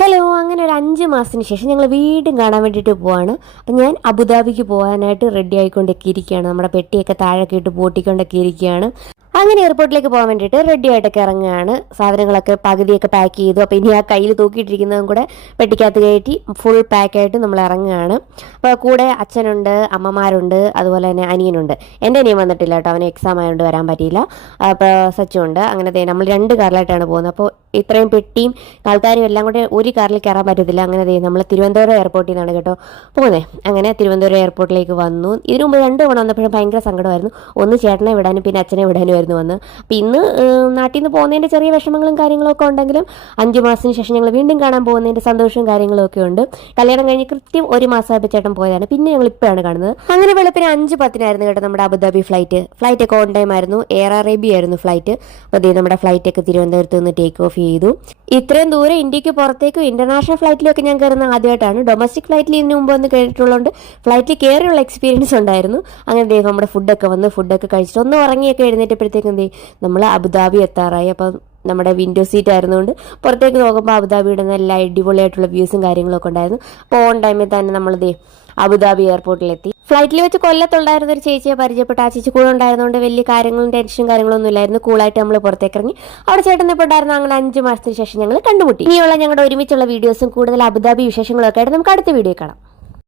Hello, അങ്ങനെ ഒരു 5 മാസത്തിന് ശേഷം ഞങ്ങൾ വീണ്ടും കാണാൻ വേണ്ടിയിട്ട് പോവാണ്. അപ്പം ഞാൻ അബുദാബിക്ക് പോകാനായിട്ട് റെഡി ആയിക്കൊണ്ടൊക്കെ ഇരിക്കുകയാണ്. നമ്മുടെ പെട്ടിയൊക്കെ താഴെയൊക്കെ ഇട്ട് പൂട്ടിക്കൊണ്ടൊക്കെ ഇരിക്കുകയാണ്. അങ്ങനെ എയർപോർട്ടിലേക്ക് പോകാൻ വേണ്ടിയിട്ട് റെഡി ആയിട്ടൊക്കെ ഇറങ്ങുകയാണ്. സാധനങ്ങളൊക്കെ പകുതിയൊക്കെ പാക്ക് ചെയ്തു. അപ്പോൾ ഇനി ആ കയ്യിൽ തൂക്കിയിട്ടിരിക്കുന്നതും കൂടെ പെട്ടിക്കകത്ത് കയറ്റി ഫുൾ പാക്കായിട്ട് നമ്മൾ ഇറങ്ങുകയാണ്. അപ്പോൾ കൂടെ അച്ഛനുണ്ട്, അമ്മമാരുണ്ട്, അതുപോലെ തന്നെ അനിയനുണ്ട്. എൻ്റെ അനിയൻ വന്നിട്ടില്ല കേട്ടോ, അവന് എക്സാം ആയതുകൊണ്ട് വരാൻ പറ്റിയില്ല. അപ്പോൾ സച്ചുണ്ട്. അങ്ങനെ നമ്മൾ 2 കാറിലായിട്ടാണ് പോകുന്നത്. അപ്പോൾ ഇത്രയും പെട്ടിയും ആൾക്കാരും എല്ലാം കൂടെ ഒരു കാറിൽ കയറാൻ പറ്റത്തില്ല. അങ്ങനെ നമ്മൾ തിരുവനന്തപുരം എയർപോർട്ടിൽ നിന്നാണ് കേട്ടോ പോകുന്നത്. അങ്ങനെ തിരുവനന്തപുരം എയർപോർട്ടിലേക്ക് വന്നു. ഇതിനു മുമ്പ് 2 തവണ വന്നപ്പോഴും ഭയങ്കര സങ്കടമായിരുന്നു. ഒന്ന് ചേട്ടനെ വിടാനും പിന്നെ അച്ഛനെ വിടാനുമായിരുന്നു വന്ന്. അപ്പോൾ ഇന്ന് നാട്ടിൽ നിന്ന് പോകുന്നതിൻ്റെ ചെറിയ വിഷമങ്ങളും കാര്യങ്ങളൊക്കെ ഉണ്ടെങ്കിലും 5 മാസത്തിന് ശേഷം ഞങ്ങൾ വീണ്ടും കാണാൻ പോകുന്നതിൻ്റെ സന്തോഷവും കാര്യങ്ങളൊക്കെ ഉണ്ട്. കല്യാണം കഴിഞ്ഞ് കൃത്യം 1 മാസമായപ്പോൾ ചേട്ടൻ പോയതാണ്. പിന്നെ ഞങ്ങൾ ഇപ്പോഴാണ് കാണുന്നത്. അങ്ങനെ വെളുപ്പിന് 5:10 കേട്ടോ നമ്മുടെ അബുദാബി ഫ്ലൈറ്റ് ഒക്കെ ഓൺ ടൈം ആയിരുന്നു. എയർ അറേബ്യ ആയിരുന്നു ഫ്ലൈറ്റ്. അപ്പോൾ നമ്മുടെ ഫ്ലൈറ്റ് ഒക്കെ തിരുവനന്തപുരത്ത് നിന്ന് ടേക്ക് ഓഫ് ചെയ്തു. ഇത്രയും ദൂരം ഇന്ത്യക്ക് പുറത്തേക്കും ഇന്റർനാഷണൽ ഫ്ലൈറ്റിലൊക്കെ ഞാൻ കയറുന്ന ആദ്യമായിട്ടാണ്. ഡൊമസ്റ്റിക് ഫ്ലൈറ്റിൽ ഇതിന് മുമ്പ് ഒന്ന് കയറിയിട്ടുള്ളതുകൊണ്ട് ഫ്ലൈറ്റിൽ കയറിയുള്ള എക്സ്പീരിയൻസ് ഉണ്ടായിരുന്നു. അങ്ങനെ നമ്മുടെ ഫുഡൊക്കെ കഴിച്ചിട്ട് ഒന്ന് ഉറങ്ങിയൊക്കെ എഴുന്നേറ്റപ്പോഴത്തേക്കും നമ്മൾ അബുദാബി എത്താറായി. അപ്പം നമ്മുടെ വിൻഡോ സീറ്റ് ആയിരുന്നുകൊണ്ട് പുറത്തേക്ക് നോക്കുമ്പോൾ അബുദാബിയുടെ നല്ല അടിപൊളിയായിട്ടുള്ള വ്യൂസും കാര്യങ്ങളൊക്കെ ഉണ്ടായിരുന്നു. അപ്പോൾ ഓൺ ടൈമിൽ തന്നെ നമ്മൾ അബുദാബി എയർപോർട്ടിലെത്തി. ഫ്ലൈറ്റിൽ വെച്ച് കൊല്ലത്തുണ്ടായിരുന്ന ഒരു ചേച്ചിയെ പരിചയപ്പെട്ട. ആ ചേച്ചി കൂടെ ഉണ്ടായിരുന്നതുകൊണ്ട് വലിയ കാര്യങ്ങളും ടെൻഷനും കാര്യങ്ങളൊന്നും ഇല്ലായിരുന്നു. കൂളായിട്ട് നമ്മൾ പുറത്തേക്ക് ഇറങ്ങി. അവിടെ ചേട്ടനിപ്പോൾ ഉണ്ടായിരുന്നു. അങ്ങനെ 5 മാസത്തിന് ശേഷം ഞങ്ങൾ കണ്ടുമുട്ടി. ഇനിയുള്ള ഞങ്ങളുടെ ഒരുമിച്ചുള്ള വീഡിയോസും കൂടുതൽ അബുദാബി വിശേഷങ്ങളൊക്കെ ആയിട്ട് നമുക്ക് അടുത്ത വീഡിയോ കാണാം.